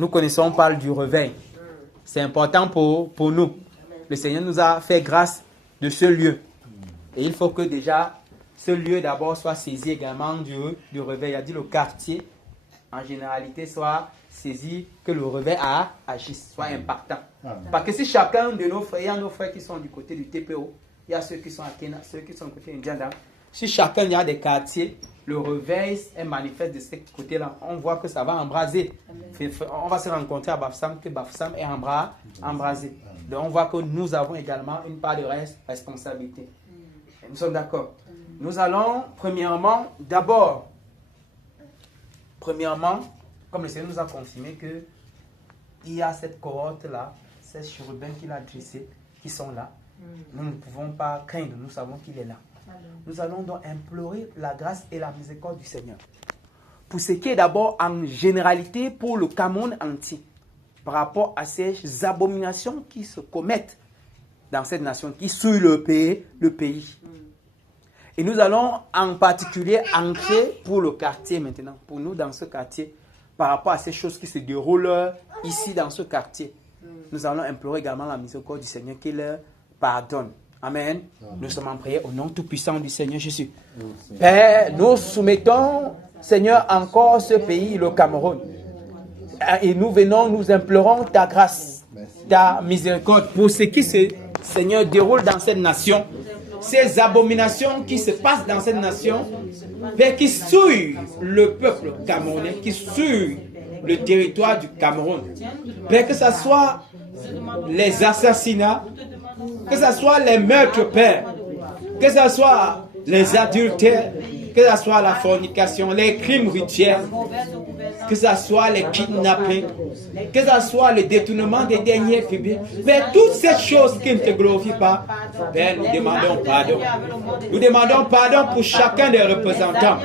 Nous connaissons, on parle du réveil. C'est important pour nous. Le Seigneur nous a fait grâce de ce lieu. Et il faut que déjà, ce lieu d'abord soit saisi également du réveil. Il a dit le quartier, en généralité, soit saisi, que le réveil agisse, soit impactant. Parce que si chacun de nos frères, il y a nos frères qui sont du côté du TPO, il y a ceux qui sont à Kenya, ceux qui sont du côté Indiana. Si chacun y a des quartiers, le réveil est manifeste de ce côté-là. On voit que ça va embraser. On va se rencontrer à Bafoussam, que Bafoussam est embrasé. Donc on voit que nous avons également une part de responsabilité. Et nous sommes d'accord. Nous allons premièrement, comme le Seigneur nous a confirmé que il y a cette cohorte-là, ces chérubins qu'il a dressés, qui sont là. Nous ne pouvons pas craindre, nous savons qu'il est là. Nous allons donc implorer la grâce et la miséricorde du Seigneur. Pour ce qui est d'abord en généralité pour le Cameroun entier, par rapport à ces abominations qui se commettent dans cette nation, qui souillent le pays. Et nous allons en particulier ancrer pour le quartier maintenant, pour nous dans ce quartier, par rapport à ces choses qui se déroulent ici dans ce quartier. Nous allons implorer également la miséricorde du Seigneur qui leur pardonne. Amen. Nous sommes en prière au nom tout-puissant du Seigneur Jésus. Père, nous soumettons, Seigneur, encore ce pays, le Cameroun. Et nous implorons ta grâce, ta miséricorde pour ce qui se, Seigneur, déroule dans cette nation. Ces abominations qui se passent dans cette nation, Père, qui souillent le peuple camerounais, qui souillent le territoire du Cameroun. Père, que ce soit les assassinats, que ce soit les meurtres, Père, que ce soit les adultères, que ce soit la fornication, les crimes rituels, que ce soit les kidnappings, que ce soit le détournement des deniers publics, mais toutes ces choses qui ne te glorifient pas, Père, nous demandons pardon. Nous demandons pardon pour chacun des représentants,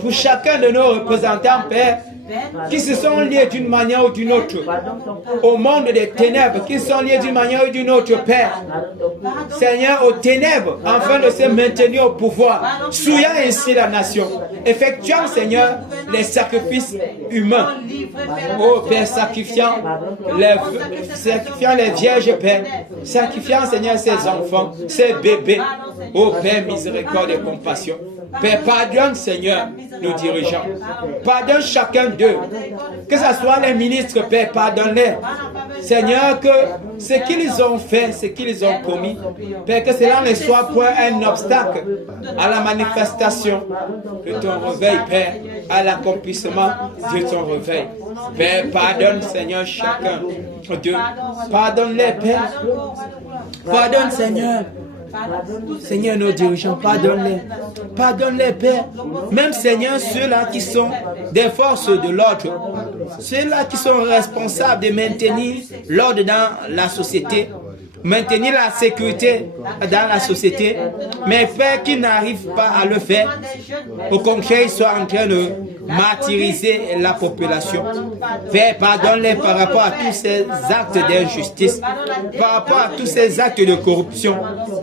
pour chacun de nos représentants, Père, qui se sont liés d'une manière ou d'une autre au monde des ténèbres, qui sont liés d'une manière ou d'une autre, Père. Seigneur, aux ténèbres, afin de se maintenir au pouvoir, souillant ainsi la nation, effectuant, Seigneur, les sacrifices humains. Oh Père, sacrifiant les vierges, Père, sacrifiant, Seigneur, ces enfants, ces bébés. Oh Père, miséricorde et compassion. Père, pardonne, Seigneur, nos dirigeants. Pardonne chacun d'eux. Que ce soit les ministres, Père, pardonne-les. Seigneur, que ce qu'ils ont fait, ce qu'ils ont commis, Père, que cela ne soit point un obstacle à la manifestation de ton réveil, Père, à l'accomplissement de ton réveil. Père, pardonne, Seigneur, chacun d'eux. Pardonne-les, Père. Pardonne, Seigneur. Seigneur, nos dirigeants, pardonne-les. Pardonne-les, Père. Même, Seigneur, ceux-là qui sont des forces de l'ordre, ceux-là qui sont responsables de maintenir l'ordre dans la société, maintenir la sécurité dans la société, mais Père, qui n'arrivent pas à le faire, au contraire, ils sont en train de martyriser la population. Père, pardonne-les par rapport à tous ces actes d'injustice, par rapport à tous ces actes de corruption,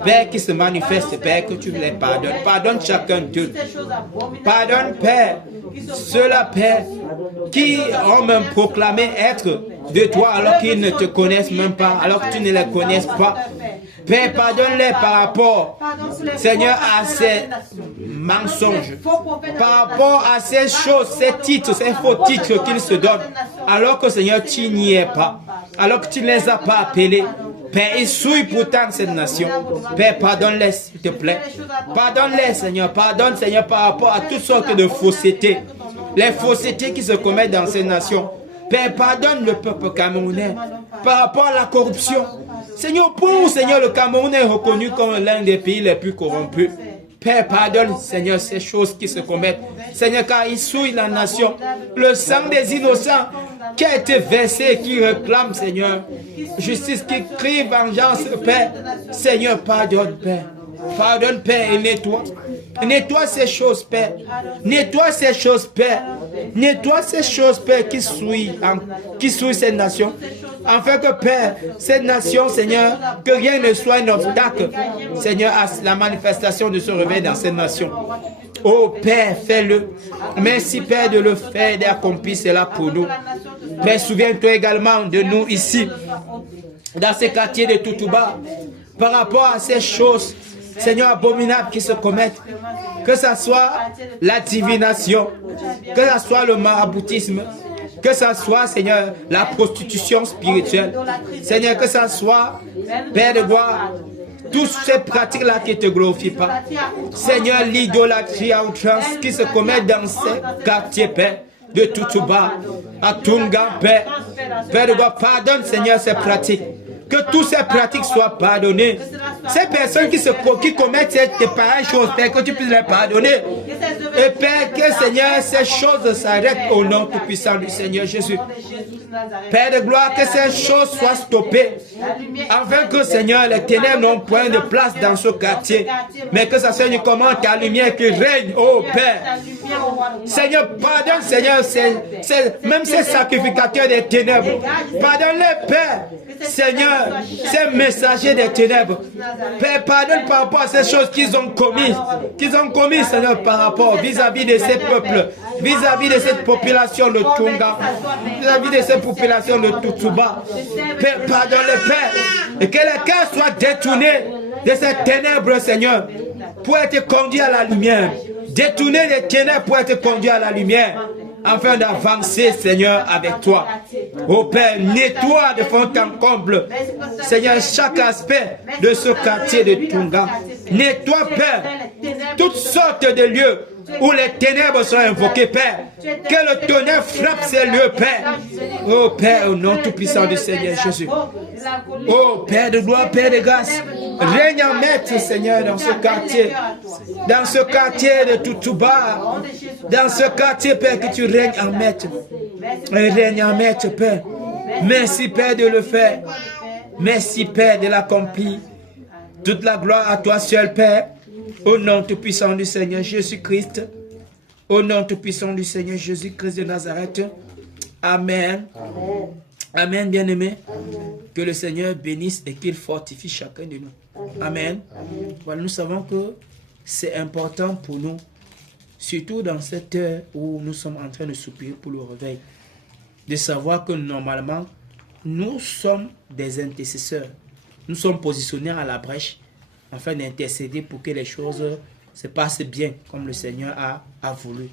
Père, qui se manifestent, Père, que tu les pardonnes. Pardonne chacun d'eux. Pardonne, Père, ceux-là, Père, qui ont même proclamé être de toi alors qu'ils ne te connaissent même pas, alors que tu ne les connais pas. Père, pardonne-les par rapport, Seigneur, à ces mensonges, par rapport à ces choses, ces titres, ces faux titres qu'ils se donnent, alors que, Seigneur, tu n'y es pas, alors que tu ne les as pas appelés. Père, ils souillent pourtant cette nation. Père, pardonne-les, s'il te plaît. Pardonne-les, Seigneur. Pardonne, Seigneur, par rapport à toutes sortes de faussetés. Les faussetés qui se commettent dans ces nations. Père, pardonne le peuple camerounais par rapport à la corruption. Seigneur, pour Seigneur, le Cameroun est reconnu comme l'un des pays les plus corrompus. Père, pardonne, Seigneur, ces choses qui se commettent. Seigneur, car ils souillent la nation. Le sang des innocents qui a été versé et qui réclame, Seigneur, justice, qui crie vengeance, Père. Seigneur, pardonne, Père. Pardonne, Père, et nettoie. Nettoie ces choses, Père. Nettoie ces choses, Père. Nettoie ces choses, Père, qui souillent cette nation. Afin que, Père, cette nation, Seigneur, que rien ne soit un obstacle, Seigneur, à la manifestation de ce réveil dans cette nation. Oh Père, fais-le. Merci, Père, de le faire et d'accomplir cela pour nous. Père, souviens-toi également de nous ici, dans ces quartiers de Toutouba, par rapport à ces choses, Seigneur, abominables qui se commettent, que ce soit la divination, que ce soit le maraboutisme, que ce soit, Seigneur, la prostitution spirituelle, Seigneur, que ce soit, Père de gloire, toutes ces pratiques-là qui ne te glorifient pas. Seigneur, l'idolâtrie à outrance qui se commet dans ces quartiers, Père, de Toutouba, à Tunga, Père. Père de gloire, pardonne, Seigneur, ces pratiques. Que toutes ces pratiques soient pardonnées. Ces personnes qui commettent ces pareilles choses, Père, que tu puisses les pardonner. Et Père, que Seigneur, ces choses s'arrêtent au nom tout-puissant du Seigneur Jésus. Père de gloire, que ces choses soient stoppées. Afin que, Seigneur, les ténèbres n'ont point de place dans ce quartier. Mais que ça soit uniquement ta lumière qui règne, oh Père. Seigneur, pardonne, Seigneur, même ces sacrificateurs des ténèbres. Pardonne-les, Père. Seigneur, ces messagers des ténèbres. Père, pardonne par rapport à ces choses qu'ils ont commises. Seigneur, par rapport vis-à-vis de ces peuples, vis-à-vis de cette population de Tunga, vis-à-vis de cette population de Toutouba. Père, pardonne-les, Père. Et que les cœurs soient détournés de ces ténèbres, Seigneur, pour être conduits à la lumière. Détourner les ténèbres pour être conduits à la lumière. Afin d'avancer, Seigneur, avec toi. Oh Père, nettoie de fond en comble, Seigneur, chaque aspect de ce quartier de Tunga. Nettoie, Père, toutes sortes de lieux où les ténèbres sont invoquées, Père. Que le tonnerre frappe ces lieux, Père. Oh Père, au nom tout-puissant du Seigneur Jésus. Oh Père de gloire, Père de grâce, règne en maître, Seigneur, dans ce quartier. Dans ce quartier de Toutouba. Dans ce quartier, Père, que tu règnes en maître. Règne en maître, Père. Merci, Père, de le faire. Merci, Père, de l'accomplir. Toute la gloire à toi seul, Père. Au nom tout-puissant du Seigneur Jésus-Christ. Au nom tout-puissant du Seigneur Jésus-Christ de Nazareth. Amen. Amen, Amen, bien-aimés. Que le Seigneur bénisse et qu'il fortifie chacun de nous. Amen. Voilà, nous savons que c'est important pour nous, surtout dans cette heure où nous sommes en train de soupirer pour le réveil, de savoir que normalement, nous sommes des intercesseurs. Nous sommes positionnés à la brèche afin d'intercéder pour que les choses se passent bien comme le Seigneur a voulu.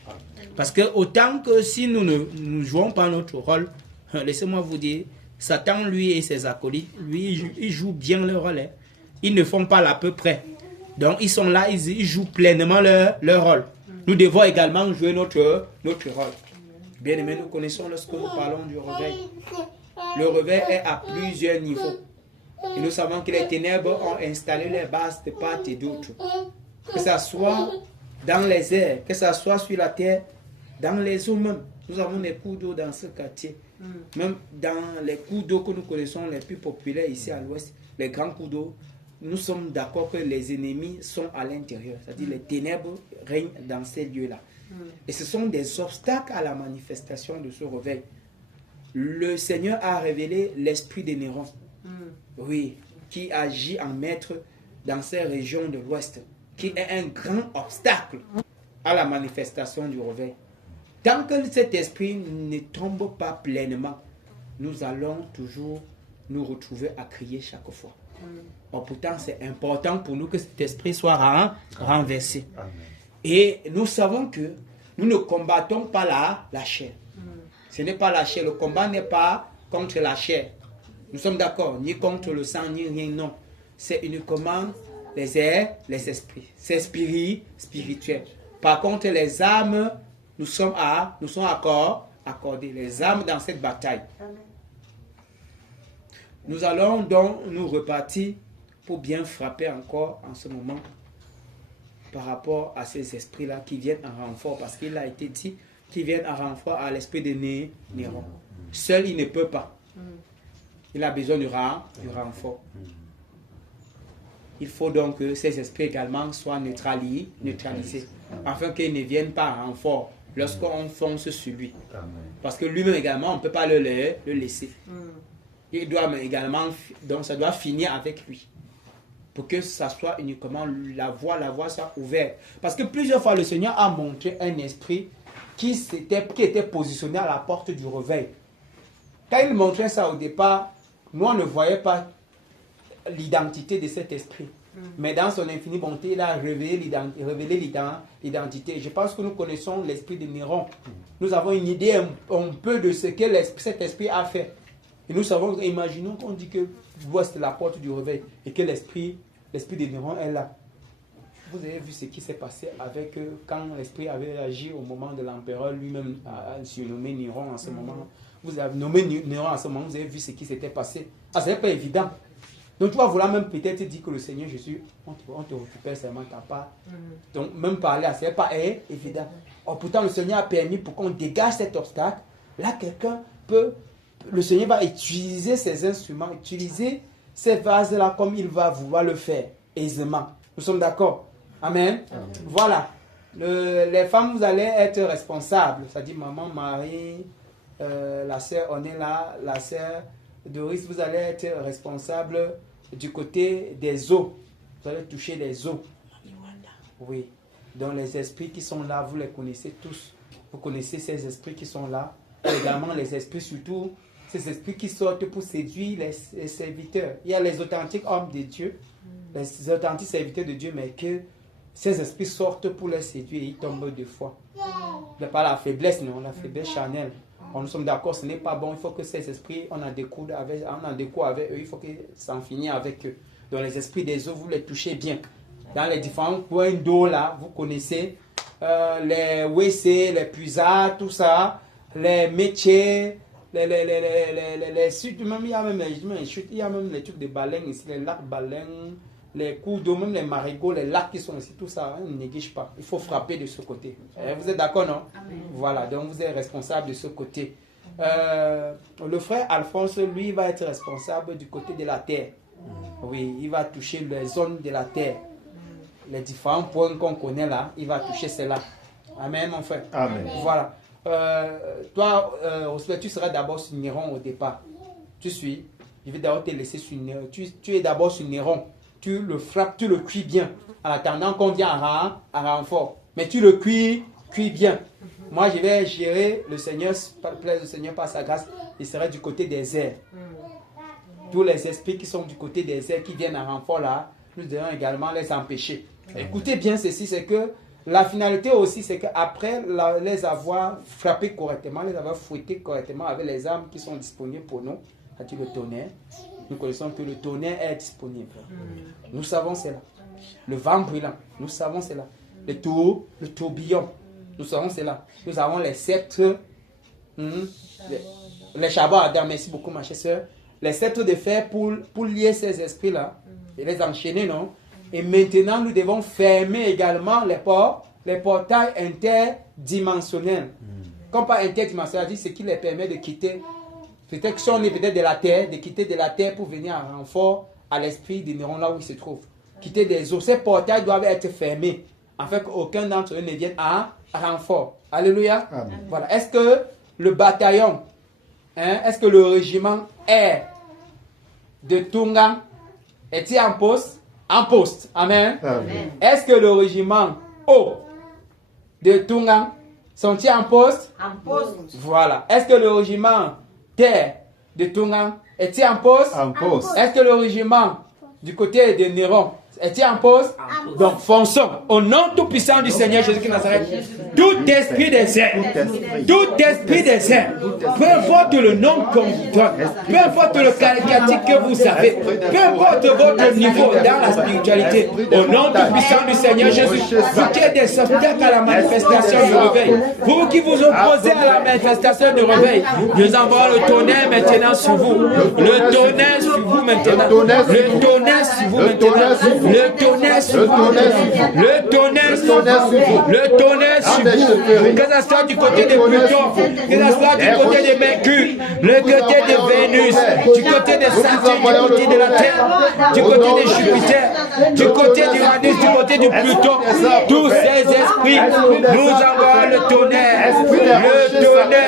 Parce que autant que si nous ne jouons pas notre rôle, laissez-moi vous dire, Satan, lui et ses acolytes, lui, ils jouent bien leur rôle. Ils ne font pas l'à peu près. Donc, ils sont là, ils jouent pleinement leur rôle. Nous devons également jouer notre rôle. Bien aimé, nous connaissons lorsque nous parlons du réveil. Le réveil est à plusieurs niveaux. Et nous savons que les ténèbres ont installé les bases de part et d'autre. Que ce soit dans les airs, que ce soit sur la terre, dans les eaux même. Nous avons des cours d'eau dans ce quartier. Même dans les cours d'eau que nous connaissons les plus populaires ici à l'ouest, les grands cours d'eau, nous sommes d'accord que les ennemis sont à l'intérieur. C'est-à-dire les ténèbres règnent dans ces lieux-là. Et ce sont des obstacles à la manifestation de ce réveil. Le Seigneur a révélé l'esprit de Néron. Oui, qui agit en maître dans ces régions de l'ouest, qui est un grand obstacle à la manifestation du réveil. Tant que cet esprit ne tombe pas pleinement, nous allons toujours nous retrouver à crier chaque fois. Or, pourtant, c'est important pour nous que cet esprit soit renversé. Et nous savons que nous ne combattons pas la chair. Ce n'est pas la chair. Le combat n'est pas contre la chair. Nous sommes d'accord, ni contre le sang, ni rien, non. C'est uniquement les airs, les esprits. C'est spirituel. Par contre, les âmes, nous sommes accordés. Les âmes dans cette bataille. Nous allons donc nous repartir pour bien frapper encore en ce moment par rapport à ces esprits-là qui viennent en renfort. Parce qu'il a été dit qu'ils viennent en renfort à l'esprit de Néron. Seul, il ne peut pas. Il a besoin du renfort. Il faut donc que ces esprits également soient neutralisés, afin qu'ils ne viennent pas en renfort lorsqu'on fonce sur lui. Parce que lui-même également, on ne peut pas le laisser. Il doit également, donc ça doit finir avec lui. Pour que ça soit uniquement la voie soit ouverte. Parce que plusieurs fois, le Seigneur a montré un esprit qui était positionné à la porte du réveil. quand il montrait ça au départ, nous, on ne voyait pas l'identité de cet esprit. Mais dans son infinie bonté, il a révélé l'identité. Je pense que nous connaissons l'esprit de Néron. Nous avons une idée un peu de ce que cet esprit a fait. Et nous savons, imaginons qu'on dit que voici la porte du réveil et que l'esprit de Néron est là. Vous avez vu ce qui s'est passé avec quand l'esprit avait agi au moment de l'empereur lui-même a surnommé Néron en ce moment. Vous avez nommé Néron en ce moment, vous avez vu ce qui s'était passé. Ah, ce n'est pas évident. Donc tu vas vouloir même peut-être dire que le Seigneur Jésus, on te récupère seulement ta part. Donc même parler à ce n'est pas évident. Or, pourtant le Seigneur a permis pour qu'on dégage cet obstacle. Là quelqu'un peut, le Seigneur va utiliser ces instruments, utiliser ces vases-là comme il va vouloir le faire aisément. Nous sommes d'accord? Amen. Voilà. Les femmes, vous allez être responsables. C'est-à-dire maman, Marie, la sœur, on est là, la sœur Doris, vous allez être responsable du côté des eaux. Vous allez toucher les eaux. Oui. Donc les esprits qui sont là, vous les connaissez tous. Vous connaissez ces esprits qui sont là. Également les esprits, surtout ces esprits qui sortent pour séduire les serviteurs. Il y a les authentiques hommes de Dieu, les authentiques serviteurs de Dieu, mais que ces esprits sortent pour les séduire et ils tombent deux fois. Ce n'est pas la faiblesse, non, la faiblesse charnelle. Nous sommes d'accord, ce n'est pas bon. Il faut que ces esprits, on en découle avec eux. Il faut que ça en finisse avec eux. Donc les esprits des eaux, vous les touchez bien. Dans les différents points d'eau là, vous connaissez les WC, les puisards, tout ça, les métiers, les chutes, même il y a même les chutes, il y a même les trucs de baleines ici, les lacs baleines, les cours d'eau, même les marigots, les lacs qui sont ici, tout ça, on ne néglige pas. Il faut frapper de ce côté. Vous êtes d'accord, non? Amen. Voilà, donc vous êtes responsable de ce côté. Le frère Alphonse, lui, va être responsable du côté de la terre. Oui, il va toucher les zones de la terre. Les différents points qu'on connaît là, il va toucher cela. Amen, mon frère. Amen. Voilà. Toi, tu seras d'abord sur Néron au départ. Tu suis. Je vais d'abord te laisser sur Néron. Tu es d'abord sur Néron. Tu le frappes, tu le cuis bien. En attendant qu'on vienne à renfort. Mais tu le cuis bien. Moi, je vais gérer le Seigneur, plaise le Seigneur par sa grâce. Il sera du côté des airs. Tous les esprits qui sont du côté des airs, qui viennent à renfort là, nous devons également les empêcher. Écoutez bien ceci, c'est que la finalité aussi, c'est qu'après les avoir frappés correctement, les avoir fouettés correctement avec les armes qui sont disponibles pour nous, c'est-à-dire le tonnerre, nous connaissons que le tonnerre est disponible. Nous savons cela. Le vent brûlant, nous savons cela. Le tourbillon, nous savons cela. Nous avons les sceptres, les charbons ardents, merci beaucoup ma chère soeur. Les sceptres de fer pour lier ces esprits-là et les enchaîner, non? Et maintenant, nous devons fermer également les portails interdimensionnels. Comme pas interdimensionnel, c'est ce qui les permet de quitter. Peut-être que si on est peut-être de la terre, de quitter de la terre pour venir en renfort à l'esprit de Néron là où il se trouve. Quitter des eaux. Ces portails doivent être fermés afin qu'aucun d'entre eux ne vienne à renfort. Alléluia. Amen. Voilà. Est-ce que le bataillon, est-ce que le régiment R de Tungan est-il en poste? En poste. Amen. Amen. Est-ce que le régiment O de Tungan sont-ils en poste? En poste. Voilà. Est-ce que le régiment Terre de Tungan est-il en poste? En poste. Est-ce que le régiment du côté de Néron est-il en poste? Donc fonçons au nom tout puissant du Seigneur Jésus-Christ de Nazareth. Tout esprit des airs, peu importe le nom qu'on vous donne, peu importe le qualificatif que vous avez, peu importe votre niveau dans la spiritualité, au nom tout puissant du Seigneur Jésus, vous qui êtes des obstacles à la manifestation du réveil, vous qui vous opposez à la manifestation du réveil, nous envoyons le tonnerre maintenant sur vous, le tonnerre sur vous maintenant, le tonnerre sur vous maintenant, le tonnerre sur vous, le tonnerre sur vous, le tonnerre sur vous, que ça soit du côté de Pluton, que ça soit du côté de Mercure, le côté de Vénus, du côté des Saturnes, du côté de la Terre, du côté de Jupiter, du côté d'Uranus, du côté du Pluton, tous ces esprits, nous envoyons le tonnerre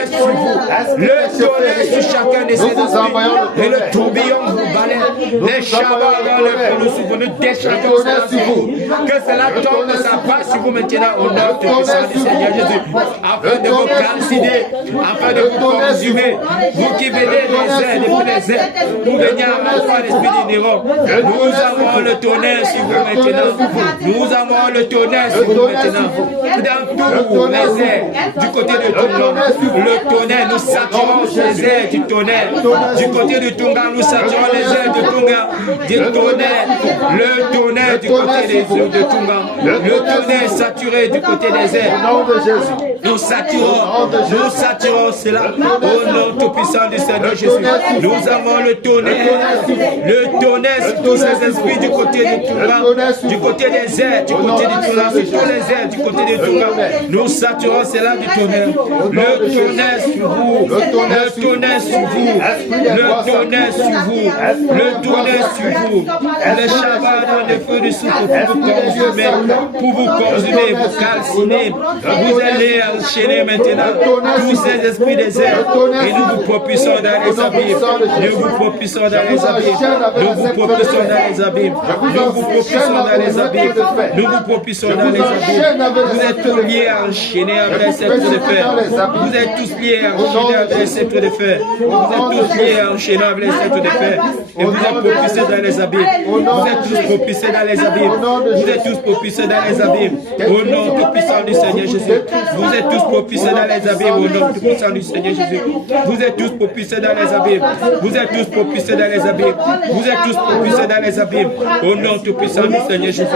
sur vous, le tonnerre sur chacun de ces esprits, et le tourbillon vous balaye, les chabards dans le feu, nous déchargeons cela sur vous, que cela tombe, ça passe sur vous maintenant au nom de puissance du Seigneur Jésus, afin de vous calciner, afin de vous consumer, vous qui venez des airs, depuis les airs, vous venez à la fois l'esprit du Néron, nous avons le tonnerre sur vous maintenant, nous avons le tonnerre sur vous maintenant, dans tous les airs, du côté de Tonga, le tonnerre, nous saturons les airs du tonnerre, du côté de Tonga, nous saturons les airs de Tonga, du tonnerre, le tonnerre du côté des airs de Tonga, le tonnerre saturé du côté des airs, nous saturons cela au nom tout-puissant du Seigneur Jésus. Nous avons le tonnerre sur tous ces esprits du côté de Tonga, du côté des airs, du côté de Tonga, sur tous les airs, du côté de Tonga. Nous saturons cela du tonnerre. Le tonnerre sur vous, le tonnerre sur vous, le tonnerre sur vous, le tonnerre sur vous. Le Shabbat dans le feu du souffle pour vous consumer, vous calciner. Vous allez enchaîner maintenant tous ces esprits des airs et nous vous propulsons dans les abîmes. Nous vous propulsons dans les abîmes. Nous vous propulsons dans les abîmes. Nous vous propulsons dans les abîmes. Nous vous propulsons dans les abîmes. Vous êtes tous liés à enchaîner avec les sceptres de fer. Vous êtes tous liés à enchaîner avec les sceptres de fer. Vous êtes tous liés à enchaîner avec les sceptres de fer. Et vous êtes propulsés dans les abîmes. Vous êtes tous propulsés dans les abîmes. Vous êtes tous propulsés dans les abîmes. Au nom tout puissant du Seigneur Jésus. Vous êtes tous propulsés dans les abîmes. Au nom tout puissant du Seigneur Jésus. Vous êtes tous propulsés dans les abîmes. Vous êtes tous propulsés dans les abîmes. Vous êtes tous propulsés dans les abîmes. Au nom tout puissant du Seigneur Jésus.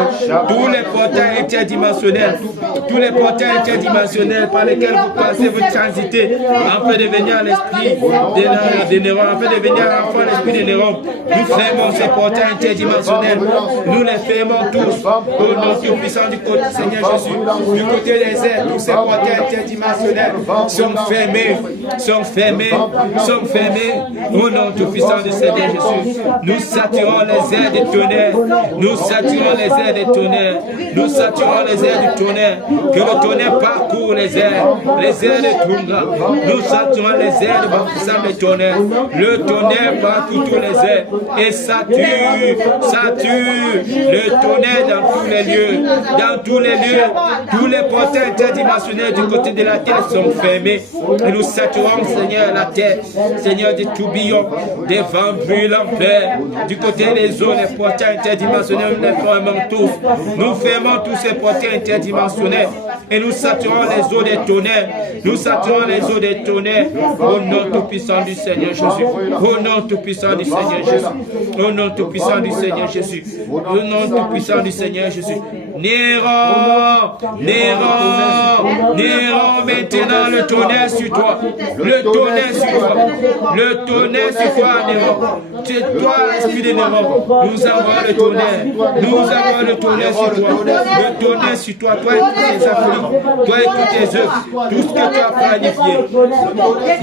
Tous les portails interdimensionnels, par lesquels vous passez, vous transitez, afin de venir à l'esprit des Néron, afin de venir à l'esprit des Néron. Nous fermons ces portails interdimensionnels. Nous les fermons tous. Au nom tout puissant du Seigneur Jésus. Du côté des airs, tous ces portails interdimensionnels sont fermés. Au nom tout puissant du Seigneur Jésus. Nous saturons les airs du tonnerre. Nous saturons les airs du tonnerre. Nous saturons les airs du tonnerre. Que le tonnerre parcourt les airs de Tonga. Nous saturons les airs de baptême de tonnerre. Le tonnerre parcourt tous les airs et sature le tonnerre dans tous les lieux. Tous les portails interdimensionnels du côté de la terre sont fermés. Et nous saturons, Seigneur, la terre, Seigneur, des tourbillons, des vents brûlants, Père. Du côté des eaux, les portails interdimensionnels, nous les fermons tous. Nous fermons tous ces portails interdimensionnels et nous saturons les eaux des tonnerres. Nous saturons les eaux des tonnerres au nom tout-puissant du Seigneur Jésus. Au nom tout-puissant du Seigneur Jésus. Au nom tout-puissant du Seigneur Jésus. Au nom tout-puissant du Seigneur Jésus. Néron, maintenant le tonnerre sur toi. Le tonnerre sur toi. Le tonnerre sur toi, Néron. C'est toi, esprit de Néron. Nous avons le tonnerre. Nous avons le tonnerre sur toi. Le tonnerre sur toi. Toi et toutes tes affluents. Toi et toutes tes œuvres. Tout ce que tu as planifié.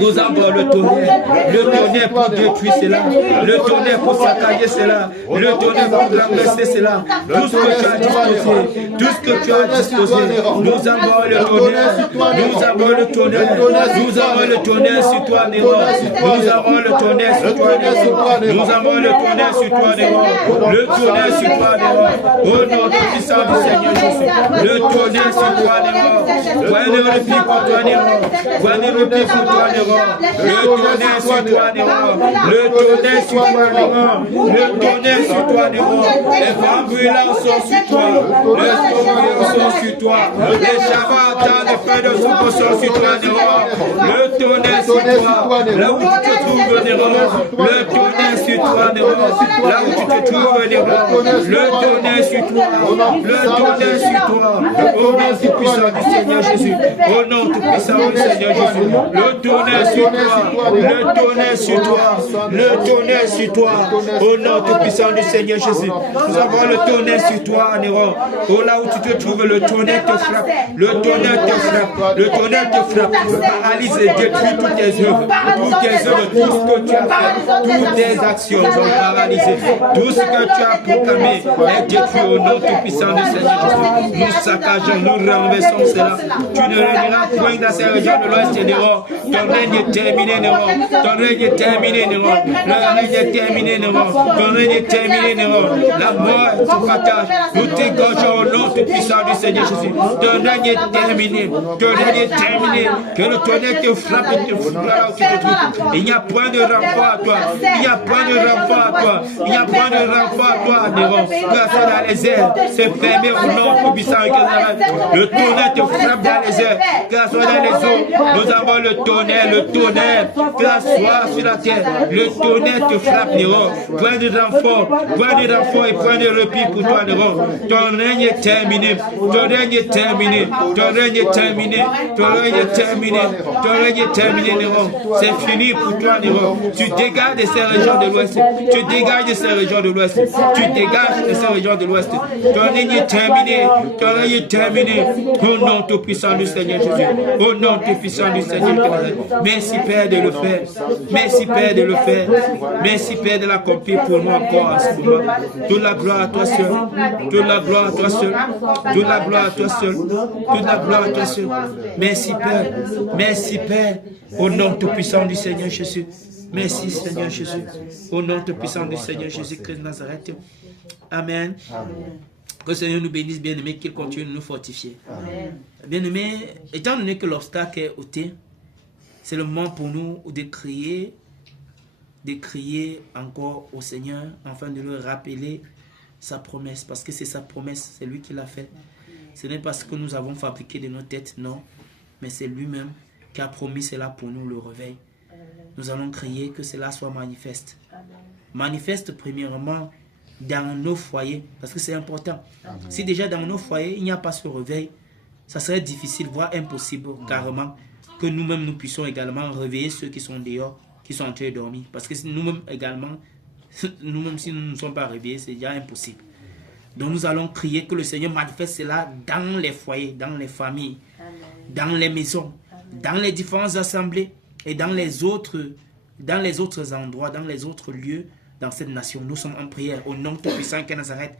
Nous avons le tonnerre. Le tonnerre pour détruire cela. Le tonnerre pour saccager cela. Le tonnerre pour renverser cela. Tout ce que tu as disposé. Tout ce que tu as disposé, nous avons le tonnerre, nous avons le tonnerre, nous avons le tonnerre sur toi, Néron, nous avons le tonnerre sur toi, Néron, nous avons le tonnerre sur toi, Néron, le tonnerre sur toi, Néron, au nom puissant du Seigneur Jésus, le tonnerre sur toi, Néron, point de repli pour toi, Néron, point de repli pour toi, Néron, le tonnerre sur toi, Néron, le tonnerre sur toi, Néron, le tonnerre sur toi, Néron, les femmes brûlantes sont sur toi, les sont sur toi, les Shabbat, les feux de soupe sont sur toi, Néron, le tonnerre sur toi, là où tu te trouves, Néron, le tonnerre sur toi, Néron, là où tu te trouves, Néron, le tonnerre sur toi, le tonnerre sur toi, au nom tout puissant du Seigneur Jésus, au nom tout puissant du Seigneur Jésus, le tonnerre sur toi, le tonnerre sur toi, le tonnerre sur toi, au nom tout puissant du Seigneur Jésus, nous avons le tonnerre sur toi, Néron, oh là où tu te trouves, le tonnerre te frappe, le tonnerre te frappe, le tonnerre te frappe, paralyse et détruit toutes tes œuvres, tout ce que que tu as fait, toutes tes actions sont paralysées. Tout ce que tu as proclamé est détruit au nom tout-puissant du Seigneur Jésus. Nous saccageons, nous renversons cela. Tu ne régneras point dans ces régions de l'Ouest et d'Europe. Ton règne est terminé, Néron. Ton règne est terminé, Néron. Le règne est terminé, Néron. Ton règne est terminé, Néron. La mort est au partage. Nous t'égorgeons au nom tout-puissant du Seigneur Jésus. Ton règne est terminé. Ton règne est terminé. Que le tonnerre te frappe et te frappe où tu te trouves. Il n'y a point de renfort à toi. Il n'y a point de renfort à toi. Il n'y a point de renfort à toi, Néron. Que ça soit dans les airs, c'est fermé au nom tout-puissant. Le tonnerre te frappe dans les airs. Que ça soit dans les eaux, nous avons le tonnerre, que ça soit sur la terre. Le tonnerre te frappe, Néron. Point de renfort et point de repli pour toi, Néron. Ton règne est terminé. Ton règne est terminé. Ton règne est terminé. Ton règne est terminé. Ton règne est terminé, Néron. C'est fini pour toi, Néron. Tu dégages de ces régions de l'Ouest. Tu dégages de ces régions de l'Ouest. Tu dégages de ces régions de l'Ouest. Ton règne est terminé. Ton règne est terminé. Au nom tout puissant du Seigneur Jésus. Au nom tout puissant du Seigneur Jésus. Merci Père de le faire. Merci Père de le faire. Merci Père de l'accomplir pour nous encore en ce moment. Toute la gloire à toi seul. Toute la gloire à toi seul. Toute la gloire à toi seul. Toute la gloire à toi seul. Merci Père. Merci Père. Au nom tout puissant du Seigneur Jésus. Merci Seigneur Jésus. Au nom tout puissant du Seigneur Jésus-Christ de Nazareth. Amen. Que le Seigneur nous bénisse, bien-aimés, qu'il continue de nous fortifier. Bien-aimés, étant donné que l'obstacle est ôté, c'est le moment pour nous de crier encore au Seigneur, afin de lui rappeler sa promesse, parce que c'est sa promesse, c'est lui qui l'a fait. Ce n'est pas ce que nous avons fabriqué de nos têtes, non, mais c'est lui-même qui a promis cela pour nous, le réveil. Nous allons crier que cela soit manifeste. Manifeste premièrement dans nos foyers, parce que c'est important. Si déjà dans nos foyers, il n'y a pas ce réveil, ça serait difficile, voire impossible, carrément, que nous-mêmes nous puissions également réveiller ceux qui sont dehors, qui sont en train de dormir. Parce que nous-mêmes également, nous-mêmes si nous ne sommes pas réveillés, c'est déjà impossible. Donc nous allons crier que le Seigneur manifeste cela dans les foyers, dans les familles, dans les maisons, dans les différentes assemblées et dans les autres endroits, dans les autres lieux, dans cette nation. Nous sommes en prière au nom tout-puissant de Nazareth.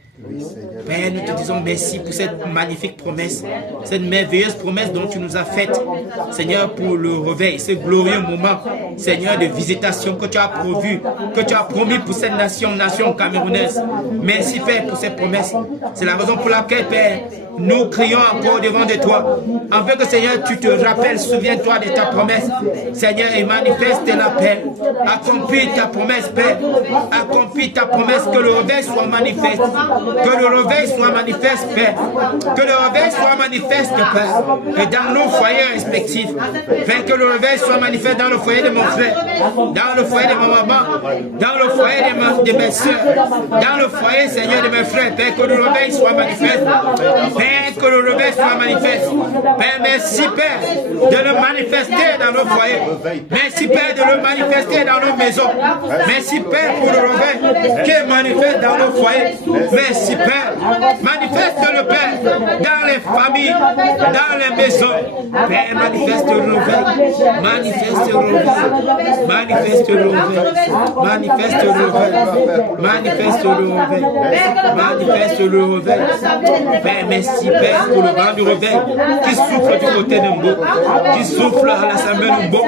Père, nous te disons merci pour cette magnifique promesse, cette merveilleuse promesse dont tu nous as faite, Seigneur, pour le réveil, ce glorieux moment, Seigneur, de visitation que tu as prévu, que tu as promis pour cette nation camerounaise. Merci, Père, pour cette promesse. C'est la raison pour laquelle, Père, nous crions encore devant de toi, afin que, Seigneur, tu te rappelles, souviens-toi de ta promesse, Seigneur, et manifeste la paix. Accomplis ta promesse, Père. Accomplis ta promesse, que le réveil soit manifeste. Que le réveil soit manifeste, Père. Que le réveil soit manifeste, Père. Et dans nos foyers respectifs, Père, que le réveil soit manifeste dans le foyer de mon frère, dans le foyer de ma maman, dans le foyer de mes soeurs, dans le foyer, Seigneur, de mes frères, Père, que le réveil soit manifeste. Père, que le réveil soit manifeste. Père, merci, Père, de le manifester dans nos foyers. Merci, Père, de le manifester dans nos maisons. Merci, Père, pour le réveil qui est manifeste dans nos foyers. Merci, Père. Manifeste le Père dans les familles, dans les maisons. Père, manifeste le réveil. Manifeste le réveil. Manifeste le réveil. Manifeste le réveil. Manifeste le réveil. Manifeste le réveil. Père, merci, Père, pour le vent du réveil qui souffle du côté de Mbo, qui souffle à l'Assemblée de Mbo.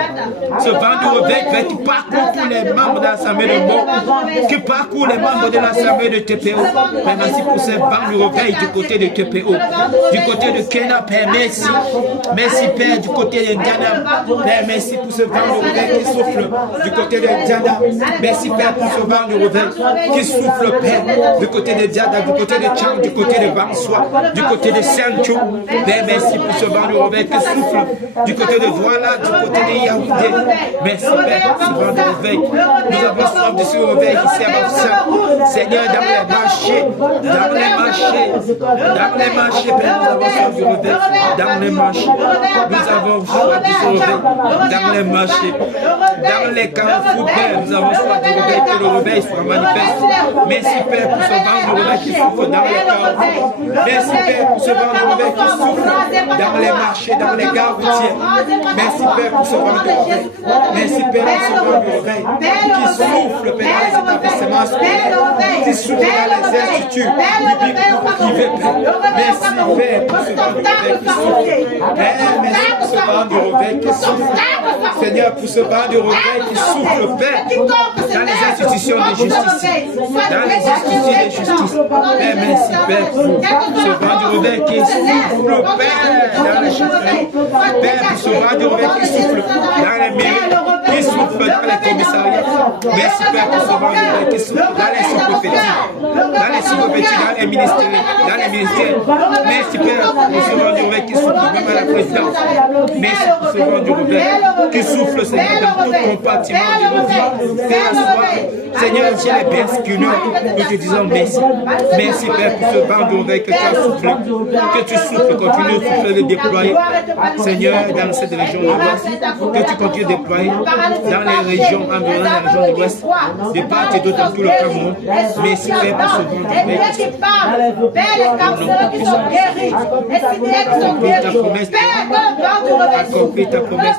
Ce vent du réveil, Père, qui parcourt tous les membres de l'Assemblée de Mbo, qui parcourt les membres de l'Assemblée de TPO. Père, merci pour ce vent du réveil du côté de TPO, du côté de Kenya, Père, merci. Merci, Père, du côté de Diana. Père, merci pour ce vent du réveil qui souffle du côté de Diana. Merci, Père, pour ce vent du réveil qui souffle, Père, du côté de Diana, du côté de Tchang, du côté de Bansoi, du côté de Saint-Chou. Père, merci pour ce vent du réveil qui souffle du côté de Voilà, du côté de Yaoundé. Merci, Père, pour ce vent du réveil. Nous avons soif de ce réveil ici à Bafsa. Seigneur, dans les marchés, dans les marchés, dans les marchés, Père, nous avons soif du réveil. Dans les marchés, nous avons soif de ce réveil. Dans les marchés, dans les carrefours, Père, nous avons soif du réveil, que le réveil soit manifeste. Merci, Père, pour ce vent du réveil qui souffle dans les carrefours. Merci, Père, pour ce vent du réveil qui souffle dans les marchés, dans les gares routières. Merci, Père, pour ce vent du réveil. Merci, Père, pour ce vent du réveil qui souffle, Père, dans les établissements scolaires, qui souffle dans les instituts publics ou privés, Père. Merci, Père, pour ce vent du réveil qui souffle. Père, merci pour ce vent du réveil qui souffle. Seigneur, pour ce vent du réveil qui souffle, Père, dans les institutions de justice. Dans les institutions de justice. Père, merci, Père, pour ce vent du réveil qui souffle, Père, dans les chefferies. Père, pour ce vent du réveil qui souffle dans les mairies, qui souffle dans les commissariats. Merci, Père, pour ce vent du réveil qui souffle dans les sous-prophéties, dans les ministères. Merci, Père, pour ce vent du réveil qui souffle même à la présidence. Merci pour ce vent du réveil qui souffle, Seigneur, dans tout compartiment de nos vies. Père, Seigneur, Dieu est bien ce que nous te disons merci. Merci, Père, pour ce vent du réveil que tu as soufflé, que tu souffles, continue de souffler, de déployer, Seigneur, dans cette région de l'Ouest, que tu continues de déployer dans les régions environnantes, la région de l'Ouest, de part et d'autre dans tout le Cameroun. Merci, Père, pour ce vent du réveil. Accomplis ta promesse,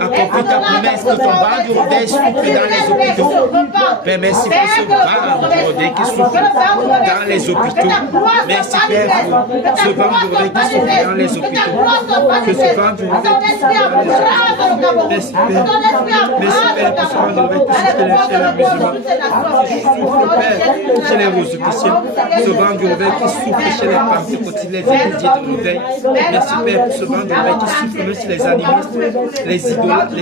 accomplis ta promesse que ton vent du réveil souffle dans les hôpitaux. Père, merci pour ce vent du réveil qui souffle dans les hôpitaux. Merci, Père, pour ce vent du réveil qui souffle dans les hôpitaux. Que ce vent du réveil qui souffle dans les hôpitaux. Merci, Père. Merci, Père, pour ce vent du réveil qui souffle chez les musulmans. Qui souffle, Père, chez les rosicruciens. Ce vent du réveil qui souffle chez les pentecôtistes, les étudiants de réveil. Merci, Père, pour ce vent du réveil qui souffle même chez les animistes, les idolâtres,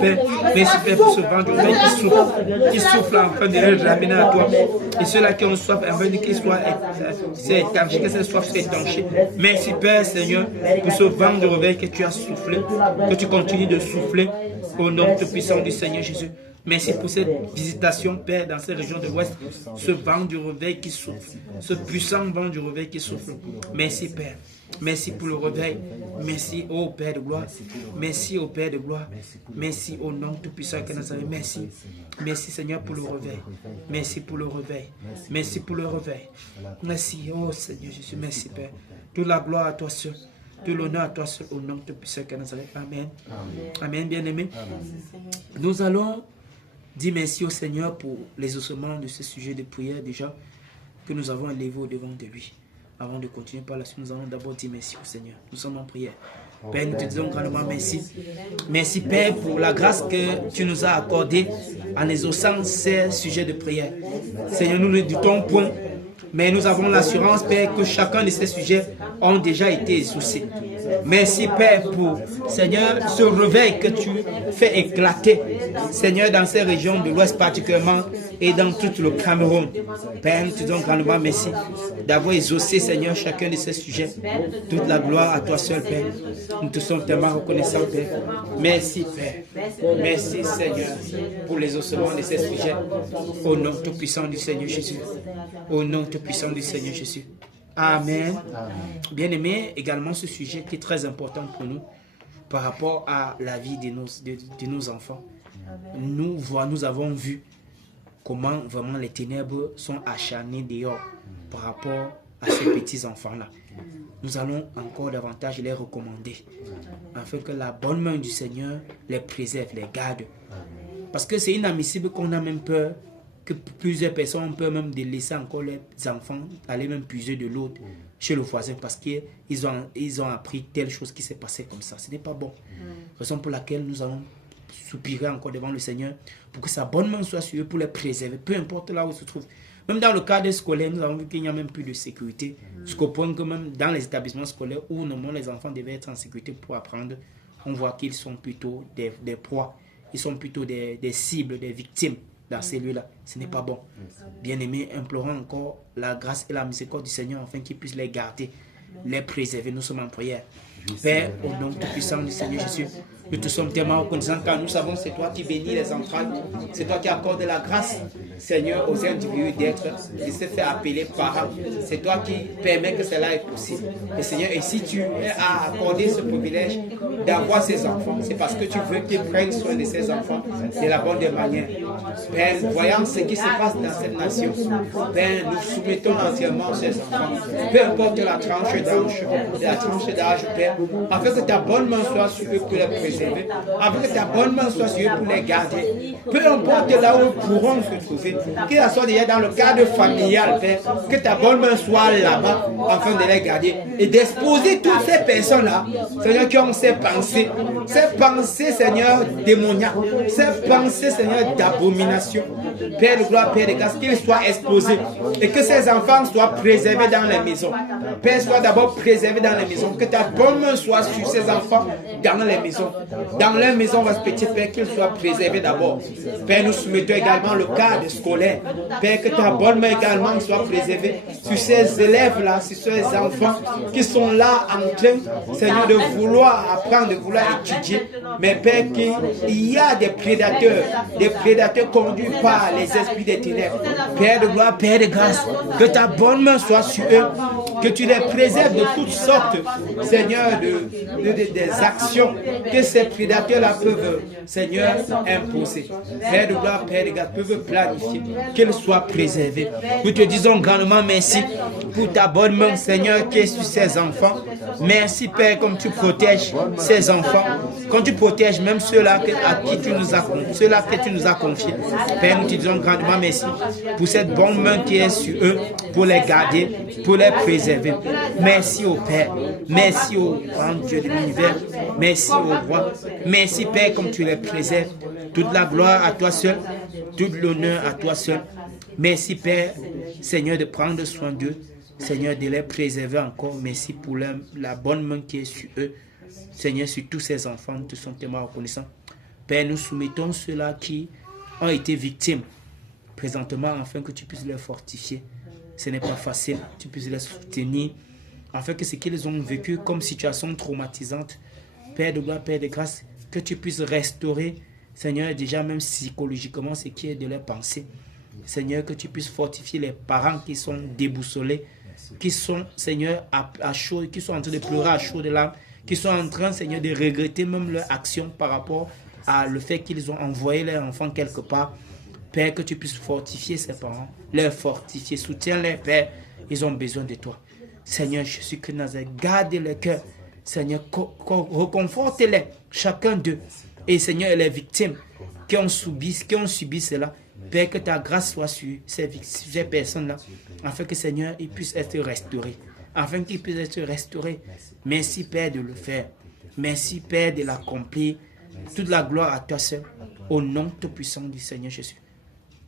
Père. Merci, Père, pour ce vent du réveil qui souffle afin de les ramener à toi. Et ceux-là qui ont soif, afin qu'ils soient étanchés, que cette soif soit étanchée. Merci, Père, Seigneur, pour ce vent de réveil que tu as soufflé, que tu continues de souffler au nom tout puissant du Seigneur Jésus. Merci pour cette visitation, Père, dans ces régions de l'Ouest, ce vent du réveil qui souffle, ce puissant vent du réveil qui souffle. Merci, Père. Merci pour le réveil. Merci, ô Père de gloire. Merci, ô Père de gloire. Merci au nom tout-puissant que nous avons. Merci. Merci, Seigneur, pour le réveil. Merci pour le réveil. Merci pour le réveil. Merci, ô Seigneur Jésus. Merci, Père. Toute la gloire à toi seul. Tout l'honneur à toi seul, au nom tout-puissant que nous avons. Amen. Amen, bien-aimés. Nous allons dire merci au Seigneur pour les ossements de ce sujet de prière déjà que nous avons élevé au devant de lui. Avant de continuer par la suite, nous allons d'abord dire merci au Seigneur. Nous sommes en prière. Père, nous te disons grandement merci. Merci, Père, pour la grâce que tu nous as accordée en exaucant ces sujets de prière. Seigneur, nous ne doutons point, mais nous avons l'assurance, Père, que chacun de ces sujets ont déjà été exaucés. Merci, Père, pour, Seigneur, ce réveil que tu fais éclater, Seigneur, dans ces régions de l'Ouest particulièrement et dans tout le Cameroun. Père, nous te disons grandement merci d'avoir exaucé, Seigneur, chacun de ces sujets. Toute la gloire à toi seul, Père. Nous te sommes tellement reconnaissants, Père. Merci, Père. Merci, Seigneur, pour l'exaucement de ces sujets. Au nom tout-puissant du Seigneur Jésus. Au nom tout-puissant du Seigneur Jésus. Amen. Bien-aimé, également ce sujet qui est très important pour nous par rapport à la vie de nos enfants. Nous avons vu comment vraiment les ténèbres sont acharnées dehors par rapport à ces petits enfants-là. Nous allons encore davantage les recommander afin que la bonne main du Seigneur les préserve, les garde. Parce que c'est inadmissible qu'on a même peur que plusieurs personnes ont peur même de laisser encore les enfants aller même puiser de l'eau chez le voisin parce qu'ils ont appris telle chose qui s'est passée comme ça. Ce n'est pas bon. Raison pour laquelle nous allons soupirer encore devant le Seigneur pour que sa bonne main soit sur eux, pour les préserver, peu importe là où ils se trouvent. Même dans le cadre scolaire, nous avons vu qu'il n'y a même plus de sécurité. Jusqu'au point que même dans les établissements scolaires où normalement les enfants devaient être en sécurité pour apprendre, on voit qu'ils sont plutôt des proies. Ils sont plutôt des cibles, des victimes dans ces lieux-là. Ce n'est pas bon. Bien-aimés, implorons encore la grâce et la miséricorde du Seigneur afin qu'il puisse les garder, les préserver. Nous sommes en prière. Père, au nom tout-puissant du Seigneur Jésus, nous te sommes tellement reconnaissants car nous savons que c'est toi qui bénis les entrailles, c'est toi qui accordes la grâce, Seigneur, aux individus de se faire appeler parents. C'est toi qui permets que cela est possible. Et Seigneur, et si tu as accordé ce privilège d'avoir ces enfants, c'est parce que tu veux qu'ils prennent soin de ces enfants de la bonne des manières. Père, voyant ce qui se passe dans cette nation, Père, nous soumettons entièrement ces enfants, peu importe la tranche d'âge, Père, afin que ta bonne main soit sur eux pour les préserver, afin que ta bonne main soit sur eux pour les garder. Peu importe là où ils pourront se trouver, qu'ils soient déjà dans le cadre familial, Père, que ta bonne main soit là-bas, afin de les garder et d'exposer toutes ces personnes-là, Seigneur, qui ont ces pensées, Seigneur, démoniaques, ces pensées, Seigneur, d'abomination. Père de gloire, Père de grâce, qu'ils soient exposés et que ces enfants soient préservés dans les maisons. Père, sois d'abord préservé dans les maisons, que ta bonne main soit sur ces enfants dans les maisons. Dans les maisons respectives, Père, qu'ils soient préservés d'abord. Père, nous soumettons également le cadre scolaire. Père, que ta bonne main également soit préservée sur ces élèves-là, sur ces enfants qui sont là en train, Seigneur, de vouloir apprendre, de vouloir étudier. Mais Père, qu'il y a des prédateurs conduits par les esprits des ténèbres. Père de gloire, Père de grâce, que ta bonne main soit sur eux, que tu les préserves de toutes sortes, Seigneur, des actions que ces prédateurs-là peuvent, Seigneur, imposer. Père de gloire, Père de grâce, peuvent planifier, qu'ils soient préservés. Nous te disons grandement merci pour ta bonne main, Seigneur, qui est sur ces enfants. Merci, Père, comme tu protèges ces enfants, comme tu protèges même ceux-là à qui tu nous as confiés, ceux-là que tu nous as confiés. Père, nous te disons grandement merci pour cette bonne main qui est sur eux, pour les garder, pour les préserver. Merci au Père, merci au grand Dieu de l'univers, merci au roi, merci Père comme tu les préserves. Toute la gloire à toi seul, tout l'honneur à toi seul. Merci Père, Seigneur, de prendre soin d'eux, Seigneur, de les préserver encore. Merci pour la bonne main qui est sur eux. Seigneur, sur tous ces enfants, nous te sommes tellement reconnaissants. Père, nous soumettons ceux-là qui ont été victimes présentement, afin que tu puisses les fortifier. Ce n'est pas facile, tu puisses les soutenir, afin que ce qu'ils ont vécu comme situation traumatisante, Père de gloire, Père de grâce, que tu puisses restaurer, Seigneur, déjà même psychologiquement, ce qui est de leur pensée. Seigneur, que tu puisses fortifier les parents qui sont déboussolés, qui sont, Seigneur, à chaud, qui sont en train de pleurer à chaud de larmes, qui sont en train, Seigneur, de regretter même leur action par rapport à le fait qu'ils ont envoyé leur enfant quelque part. Père, que tu puisses fortifier ces parents, les fortifier, soutiens-les, Père, ils ont besoin de toi. Seigneur Jésus-Christ Nazareth, garde le cœur, Seigneur, reconforte-les, chacun d'eux. Et Seigneur, les victimes qui ont subi cela, Père, que ta grâce soit sur ces personnes-là, afin que Seigneur, ils puissent être restaurés. Afin qu'ils puissent être restaurés. Merci Père de le faire. Merci Père de l'accomplir. Toute la gloire à toi seul, au nom tout puissant du Seigneur Jésus.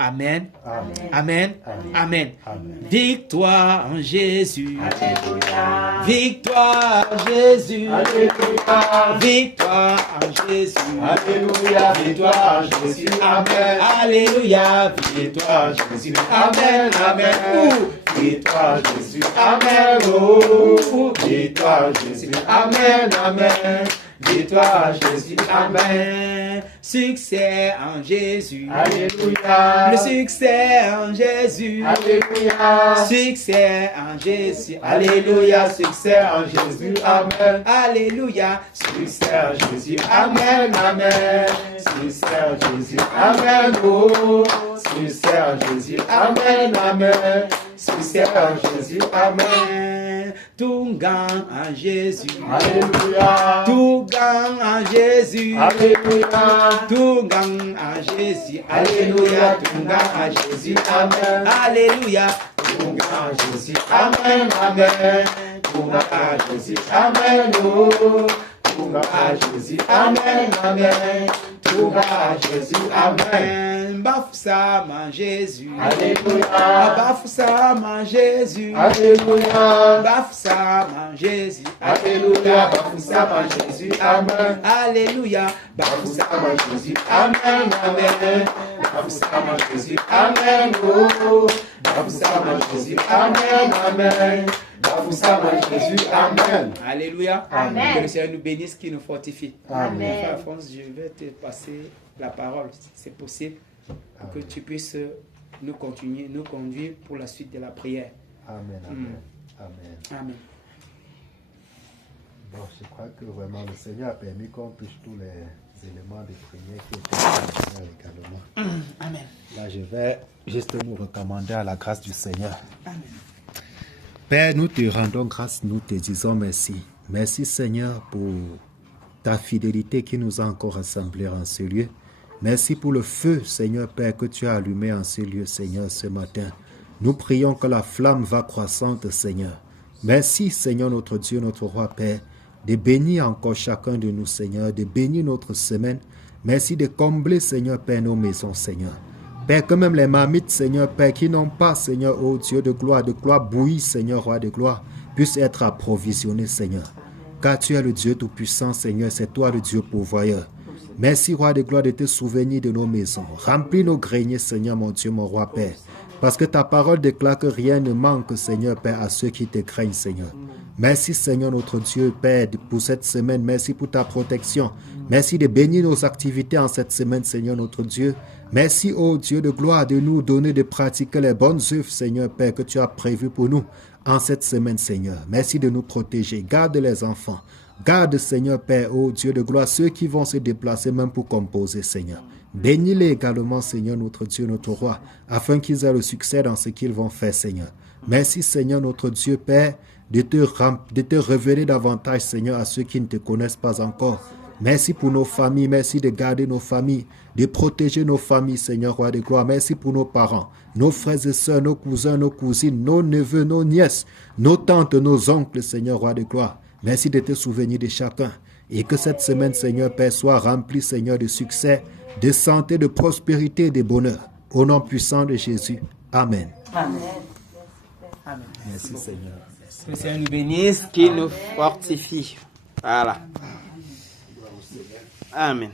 Amen. Amen. Amen. Amen. Amen. Victoire en Jésus. Alléluia. Victoire en Jésus. Alléluia. Victoire en Jésus. Alléluia. Victoire en Jésus. Amen. Alléluia. Victoire en Jésus. Amen. Amen. Victoire en Jésus. Amen. Oh. Victoire en Jésus. Amen. Amen. Victoire en Jésus. Amen. Succès en Jésus. Alléluia. Le succès en Jésus. Alléluia. Succès en Jésus. Alléluia. Succès en Jésus. Amen. Alléluia. Succès en Jésus. Amen. Amen. Succès en Jésus. Amen. Oh. Succès en Jésus. Amen. Amen. Succès en Jésus. Amen. Tout gagne en Jésus. Alléluia. Tout gagne en Jésus. Alléluia. Tout gagne en Jésus. Alléluia. Tout gagne en Jésus. Amen. Alléluia. Tout gagne en Jésus. Amen. Amen. Tout gagne en Jésus. Amen. Oh. Tout gagne en Jésus. Amen. Amen. Tout gagne en Jésus. Amen. Bafoussa mon Jésus. Alléluia. Bafoussa mon Jésus. Alléluia. Bafoussa mon Jésus. Alléluia. Bafoussa mon Jésus. Amen. Alléluia. Bafoussa mon Jésus. Amen. Amen. Bafoussa mon Jésus. Amen. Oh. Bafoussa mon Jésus. Amen. Amen. Jésus. Amen. Alléluia. Amen. Que le Seigneur nous bénisse, qu'il nous fortifie. Amen. Frère Alphonse, je vais te passer la parole, si c'est possible, pour que tu puisses nous conduire pour la suite de la prière. Amen. Amen. Amen. Bon, je crois que vraiment le Seigneur a permis qu'on touche tous les éléments de prière qui étaient nécessaires également. Amen. Là, je vais juste nous recommander à la grâce du Seigneur. Amen. Père, nous te rendons grâce, nous te disons merci. Merci Seigneur pour ta fidélité qui nous a encore rassemblés en ce lieu. Merci pour le feu, Seigneur Père, que tu as allumé en ce lieu, Seigneur, ce matin. Nous prions que la flamme va croissante, Seigneur. Merci, Seigneur, notre Dieu, notre Roi Père, de bénir encore chacun de nous, Seigneur, de bénir notre semaine. Merci de combler, Seigneur Père, nos maisons, Seigneur. Père, que même les marmites, Seigneur Père, qui n'ont pas, Seigneur, ô Dieu de gloire bouillie, Seigneur, Roi de gloire, puissent être approvisionnées, Seigneur. Car tu es le Dieu tout-puissant, Seigneur, c'est toi le Dieu pourvoyeur. Merci, Roi de gloire, de te souvenir de nos maisons. Remplis nos greniers, Seigneur, mon Dieu, mon Roi Père. Parce que ta parole déclare que rien ne manque, Seigneur Père, à ceux qui te craignent, Seigneur. Merci, Seigneur, notre Dieu, Père, pour cette semaine. Merci pour ta protection. Merci de bénir nos activités en cette semaine, Seigneur, notre Dieu. Merci, ô Dieu de gloire, de nous donner de pratiquer les bonnes œuvres, Seigneur, Père, que tu as prévues pour nous en cette semaine, Seigneur. Merci de nous protéger. Garde les enfants. Garde, Seigneur, Père, ô Dieu de gloire, ceux qui vont se déplacer même pour composer, Seigneur. Bénis-les également, Seigneur, notre Dieu, notre Roi, afin qu'ils aient le succès dans ce qu'ils vont faire, Seigneur. Merci, Seigneur, notre Dieu, Père, de te révéler davantage, Seigneur, à ceux qui ne te connaissent pas encore. Merci pour nos familles, merci de garder nos familles, de protéger nos familles, Seigneur, Roi de gloire. Merci pour nos parents, nos frères et sœurs, nos cousins, nos cousines, nos neveux, nos nièces, nos tantes, nos oncles, Seigneur, Roi de gloire. Merci de te souvenir de chacun. Et que cette semaine, Seigneur, Père, soit remplie, Seigneur, de succès, de santé, de prospérité et de bonheur. Au nom puissant de Jésus. Amen. Amen. Amen. Merci, Seigneur. Que le Seigneur nous bénisse, qu'il nous fortifie. Voilà. Amen.